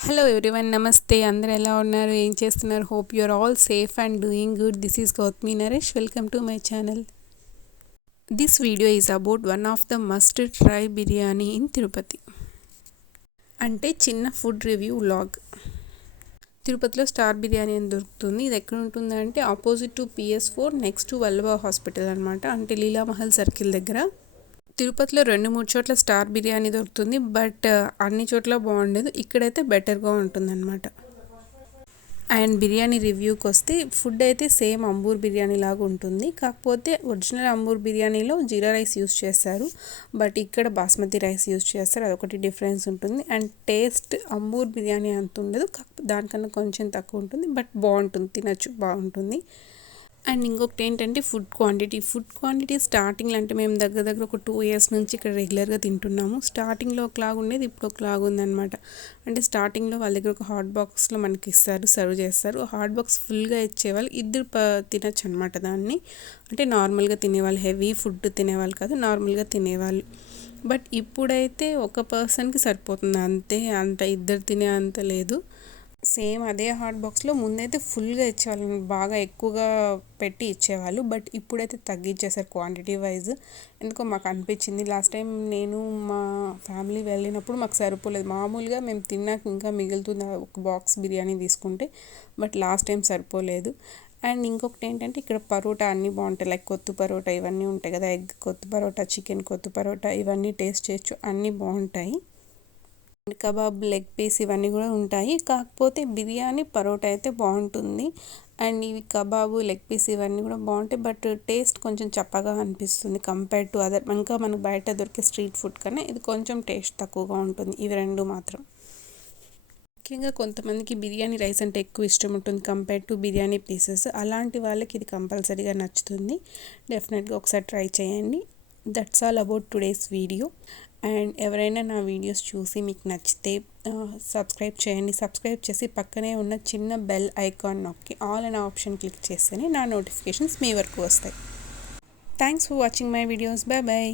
hello everyone నమస్తే అందరూ ఎలా ఉన్నారు ఏం చేస్తున్నారు hope you are all safe and doing good this is Gautami Naresh welcome to my channel this video is about one of the must try biryani in Tirupati అంటే చిన్న food review vlog తిరుపతిలో star biryani అని దొరుకుతుంది ఇది ఎక్కడ ఉంటుందంటే opposite to PS4 next to Vallabha hospital అనమాట అంటే లీలామహల్ సర్కిల్ దగ్గర తిరుపతిలో 2-3 చోట్ల స్టార్ బిర్యానీ దొరుకుతుంది బట్ అన్ని చోట్ల బాగుండదు ఇక్కడైతే బెటర్గా ఉంటుందన్నమాట అండ్ బిర్యానీ రివ్యూకి వస్తే ఫుడ్ అయితే సేమ్ అంబూర్ బిర్యానీ లాగా ఉంటుంది కాకపోతే ఒరిజినల్ అంబూర్ బిర్యానీలో జీరా రైస్ యూస్ చేస్తారు బట్ ఇక్కడ బాస్మతి రైస్ యూస్ చేస్తారు అదొకటి డిఫరెన్స్ ఉంటుంది అండ్ టేస్ట్ అంబూర్ బిర్యానీ అంత ఉండదు దానికన్నా కొంచెం తక్కువ ఉంటుంది బట్ బాగుంటుంది తినచ్చు బాగుంటుంది అండ్ ఇంకొకటి ఏంటంటే ఫుడ్ క్వాంటిటీ స్టార్టింగ్లో అంటే మేము దగ్గర ఒక 2 years నుంచి ఇక్కడ రెగ్యులర్గా తింటున్నాము స్టార్టింగ్లో ఒకలాగా ఉండేది ఇప్పుడు ఒకలాగా ఉందన్నమాట అంటే స్టార్టింగ్లో వాళ్ళ దగ్గర ఒక హాట్ బాక్స్లో మనకి ఇస్తారు సర్వ్ చేస్తారు హాట్ బాక్స్ ఫుల్గా ఇచ్చేవాళ్ళు ఇద్దరు తినచ్చు అనమాట దాన్ని అంటే నార్మల్గా తినేవాళ్ళు హెవీ ఫుడ్ తినేవాళ్ళు కాదు నార్మల్గా తినేవాళ్ళు బట్ ఇప్పుడైతే ఒక పర్సన్కి సరిపోతుంది అంతే అంత ఇద్దరు తినే అంత లేదు సేమ్ అదే హాట్ బాక్స్లో ముందైతే ఫుల్గా ఇచ్చేవాళ్ళు బాగా ఎక్కువగా పెట్టి ఇచ్చేవాళ్ళు బట్ ఇప్పుడైతే తగ్గించేసారు క్వాంటిటీ వైజ్ ఎందుకో మాకు అనిపించింది లాస్ట్ టైం నేను మా ఫ్యామిలీ వెళ్ళినప్పుడు మాకు సరిపోలేదు మామూలుగా మేము తిన్నాక ఇంకా మిగులుతుంది ఒక బాక్స్ బిర్యానీ తీసుకుంటే బట్ లాస్ట్ టైం సరిపోలేదు అండ్ ఇంకొకటి ఏంటంటే ఇక్కడ పరోటా అన్నీ బాగుంటాయి లైక్ కొత్తు పరోటా ఇవన్నీ ఉంటాయి కదా ఎగ్ కొత్తు పరోటా చికెన్ కొత్తు పరోటా ఇవన్నీ టేస్ట్ చేయొచ్చు అన్నీ బాగుంటాయి కబాబ్ లెగ్ పీస్ ఇవన్నీ కూడా ఉంటాయి కాకపోతే బిర్యానీ పరోటా అయితే బాగుంటుంది అండ్ ఇవి కబాబు లెగ్ పీస్ ఇవన్నీ కూడా బాగుంటాయి బట్ టేస్ట్ కొంచెం చప్పగా అనిపిస్తుంది కంపేర్ టు అదర్ ఇంకా మనకు బయట దొరికే స్ట్రీట్ ఫుడ్ కన్నా ఇది కొంచెం టేస్ట్ తక్కువగా ఉంటుంది ఇవి రెండు మాత్రం ముఖ్యంగా కొంతమందికి బిర్యానీ రైస్ అంటే ఎక్కువ ఇష్టం ఉంటుంది కంపేర్ టు బిర్యానీ పీసెస్ అలాంటి వాళ్ళకి ఇది కంపల్సరీగా నచ్చుతుంది డెఫినెట్గా ఒకసారి ట్రై చేయండి that's all about today's video and ఎవరైనా నా వీడియోస్ చూసి మీకు నచ్చితే సబ్స్క్రైబ్ చేయండి సబ్స్క్రైబ్ చేసి పక్కనే ఉన్న చిన్న బెల్ ఐకాన్ నొక్కి ఆల్ అనే ఆప్షన్ క్లిక్ చేస్తేనే నా నోటిఫికేషన్స్ మీ వరకు వస్తాయి thanks for watching my videos bye bye